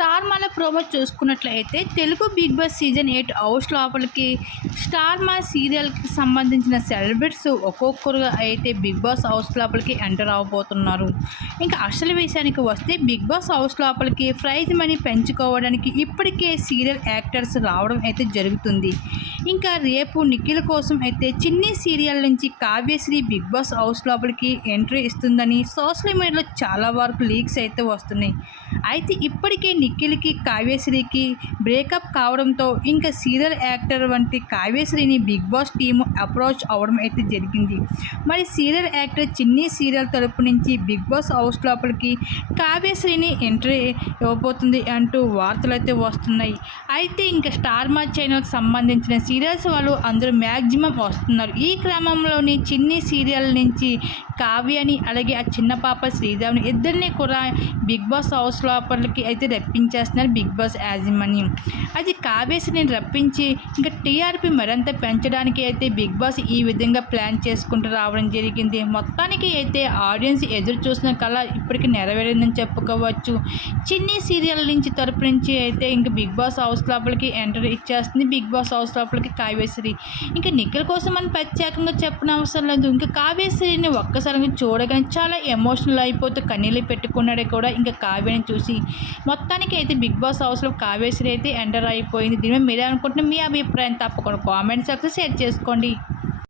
realtà star మాల promo చూసుకున్నట్లయితే Telugu Bigg Boss season eight house లోపలికి స్టార్ మా సీరియల్కి సంబంధించిన సెలబ్రిటీస్ ఒక్కొక్కరుగా అయితే బిగ్ బాస్ హౌస్ లోపలికి ఎంటర్ అవ్వబోతున్నారు ఇంకా అసలు విషయానికి వస్తే బిగ్ బాస్ హౌస్ లోపలికి ప్రైజ్ మనీ పెంచుకోవడానికి ఇప్పటికే సీరియల్ యాక్టర్స్ రావడం అయితే జరుగుతుంది. ఇంకా రేపు నిఖిల్ కోసం అయితే చిన్ని సీరియల్ నుంచి కావ్యశ్రీ బిగ్ బాస్ హౌస్ లోపలికి ఎంట్రీ ఇస్తుందని సోషల్ మీడియాలో చాలా వరకు లీక్స్ అయితే వస్తున్నాయి. అయితే ఇప్పటికే నిఖిల్ నిఖిల్కి కావ్యశ్రీకి బ్రేకప్ కావడంతో ఇంకా సీరియల్ యాక్టర్ వంటి కావ్యశ్రీని బిగ్ బాస్ టీము అప్రోచ్ అవ్వడం అయితే జరిగింది. మరి సీరియల్ యాక్టర్ చిన్ని సీరియల్ తరపు నుంచి బిగ్ బాస్ హౌస్ లోపలికి కావ్యశ్రీని ఎంట్రీ ఇవ్వబోతుంది అంటూ వార్తలు అయితే వస్తున్నాయి. అయితే ఇంకా స్టార్ మా ఛానల్కి సంబంధించిన సీరియల్స్ వాళ్ళు అందరూ మ్యాక్సిమం వస్తున్నారు. ఈ క్రమంలోని చిన్ని సీరియల్ నుంచి కావ్యని అలాగే ఆ చిన్న పాప శ్రీదేవిని ఇద్దరిని కూడా బిగ్ బాస్ హౌస్ లోపలికి అయితే చేస్తున్నారు బిగ్ బాస్ యాజమాన్యం. అది కావ్యశ్రీని రప్పించి ఇంకా టీఆర్పీ మరింత పెంచడానికి అయితే బిగ్ బాస్ ఈ విధంగా ప్లాన్ చేసుకుంటూ రావడం జరిగింది. మొత్తానికి అయితే ఆడియన్స్ ఎదురు చూసిన కళ ఇప్పటికి నెరవేరిందని చెప్పుకోవచ్చు. చిన్ని సీరియల్ నుంచి తరపు నుంచి అయితే ఇంకా బిగ్ బాస్ హౌస్ లోపలికి ఎంటర్ ఇచ్చేస్తుంది బిగ్ బాస్ హౌస్ లోపలికి కావేశ్వరి ఇంకా నిఖిల్ కోసం అని ప్రత్యేకంగా చెప్పిన అవసరం లేదు. ఇంకా కావ్యశ్రీని ఒక్కసారిగా చూడగానే చాలా ఎమోషనల్ అయిపోతూ కన్నీళ్ళు పెట్టుకున్నాడే కూడా ఇంకా కావ్యని చూసి మొత్తానికి అయితే బిగ్ బాస్ హౌస్లో కావేశ్వరి అయితే ఎంటర్ అయిపోయింది. దీని మీద మీరే అనుకుంటున్న మీ అభిప్రాయం తప్పకుండా కామెంట్ సెక్షన్ షేర్ చేసుకోండి.